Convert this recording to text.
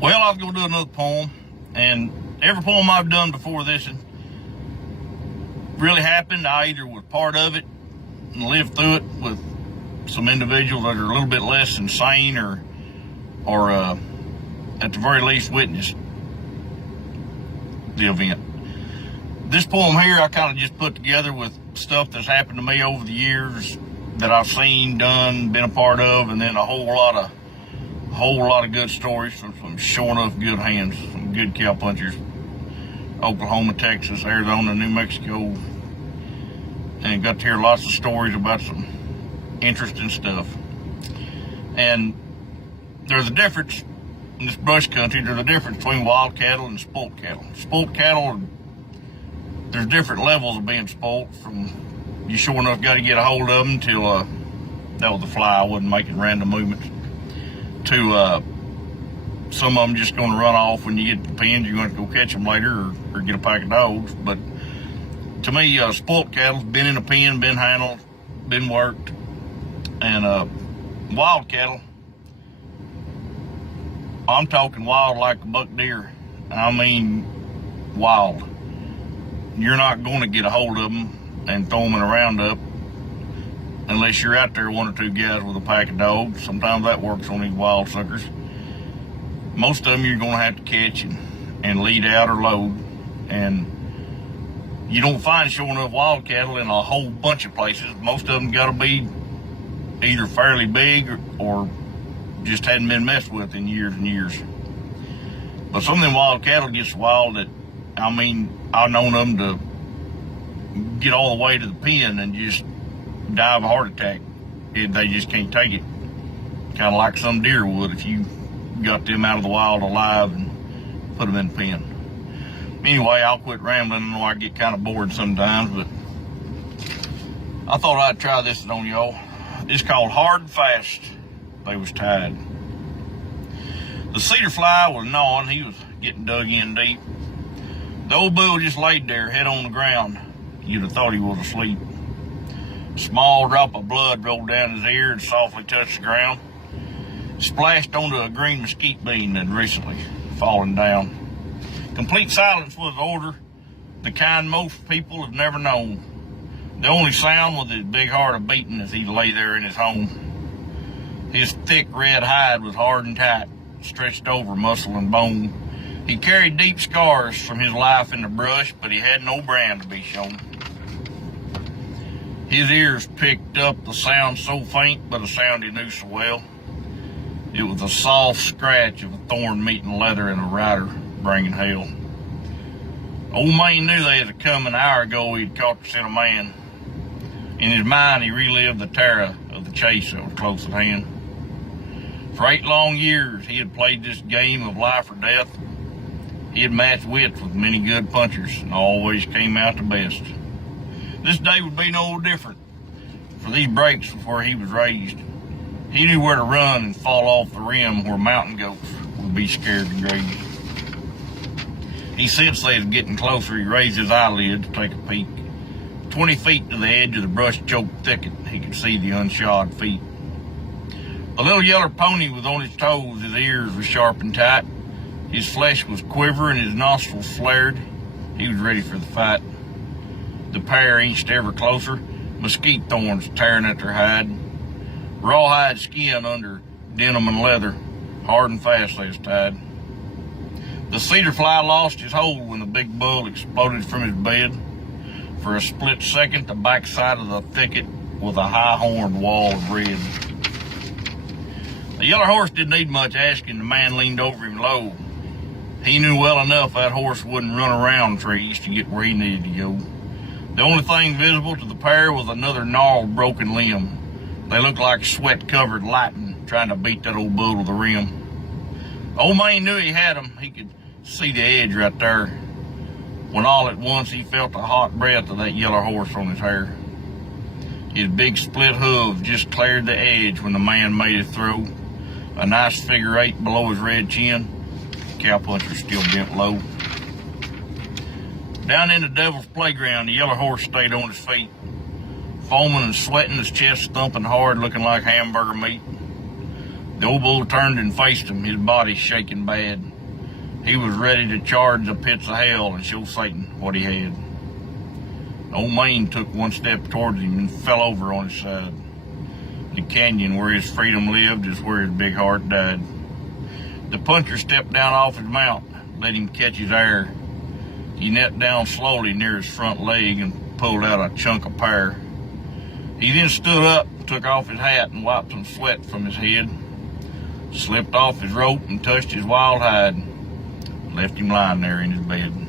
Well, I was going to do another poem, and every poem I've done before this really happened. I either was part of it and lived through it with some individuals that are a little bit less insane or at the very least witnessed the event. This poem here I kind of just put together with stuff that's happened to me over the years that I've seen, done, been a part of, and then a whole lot of good stories from some sure enough good hands, some good cowpunchers. Oklahoma, Texas, Arizona, New Mexico, and got to hear lots of stories about some interesting stuff. And there's a difference in this brush country. There's a difference between wild cattle and spoilt cattle. Spoilt cattle, there's different levels of being spoilt. From you sure enough got to get a hold of them till that was the fly. I wasn't making random movements. To some of them just going to run off when you get the pens. You're going to go catch them later or get a pack of dogs. But to me, spoilt cattle's been in a pen, been handled, been worked. And wild cattle, I'm talking wild like a buck deer. I mean wild. You're not going to get a hold of them and throw them in a roundup unless you're out there one or two guys with a pack of dogs. Sometimes that works on these wild suckers. Most of them you're going to have to catch and lead out or load. And you don't find sure enough wild cattle in a whole bunch of places. Most of them got to be either fairly big or just hadn't been messed with in years and years. But some of them wild cattle gets wild that, I mean, I've known them to get all the way to the pen and just die of a heart attack. They just can't take it. Kind of like some deer would if you got them out of the wild alive and put them in the pen. Anyway, I'll quit rambling. I know I get kind of bored sometimes, but I thought I'd try this on y'all. It's called Hard and Fast. They was tied. The cedar fly was gnawing. He was getting dug in deep. The old bull just laid there, head on the ground. You'd have thought he was asleep. A small drop of blood rolled down his ear and softly touched the ground. Splashed onto a green mesquite bean that had recently fallen down. Complete silence was the order, the kind most people have never known. The only sound was his big heart a beating as he lay there in his home. His thick red hide was hard and tight, stretched over muscle and bone. He carried deep scars from his life in the brush, but he had no brand to be shown. His ears picked up the sound so faint, but a sound he knew so well. It was the soft scratch of a thorn meeting leather and a rider bringing hail. Old man knew they had come an hour ago. He'd caught the scent of man. In his mind, he relived the terror of the chase that was close at hand. For 8 long years, he had played this game of life or death. He had matched wits with many good punchers and always came out the best. This day would be no different, for these breaks was where he was raised. He knew where to run and fall off the rim where mountain goats would be scared to graze. He sensed they was getting closer. He raised his eyelid to take a peek. 20 feet to the edge of the brush-choked thicket, he could see the unshod feet. The little yellow pony was on his toes. His ears were sharp and tight. His flesh was quivering, his nostrils flared. He was ready for the fight. The pair inched ever closer, mesquite thorns tearing at their hide. Rawhide skin under denim and leather, hard and fast they was tied. The cedar fly lost his hold when the big bull exploded from his bed. For a split second, the backside of the thicket was a high-horned wall of red. The yellow horse didn't need much asking. The man leaned over him low. He knew well enough that horse wouldn't run around trees to get where he needed to go. The only thing visible to the pair was another gnarled, broken limb. They looked like sweat-covered lightning trying to beat that old bull to the rim. Old man knew he had him. He could see the edge right there, when all at once he felt the hot breath of that yellow horse on his hair. His big split hooves just cleared the edge when the man made his throw. A nice figure 8 below his red chin. The cowpuncher still bent low. Down in the devil's playground, the yellow horse stayed on his feet, foaming and sweating, his chest thumping hard, looking like hamburger meat. The old bull turned and faced him, his body shaking bad. He was ready to charge the pits of hell and show Satan what he had. Old Maine took one step towards him and fell over on his side. The canyon where his freedom lived is where his big heart died. The puncher stepped down off his mount, let him catch his air. He knelt down slowly near his front leg and pulled out a chunk of pear. He then stood up, took off his hat and wiped some sweat from his head, slipped off his rope and touched his wild hide, left him lying there in his bed.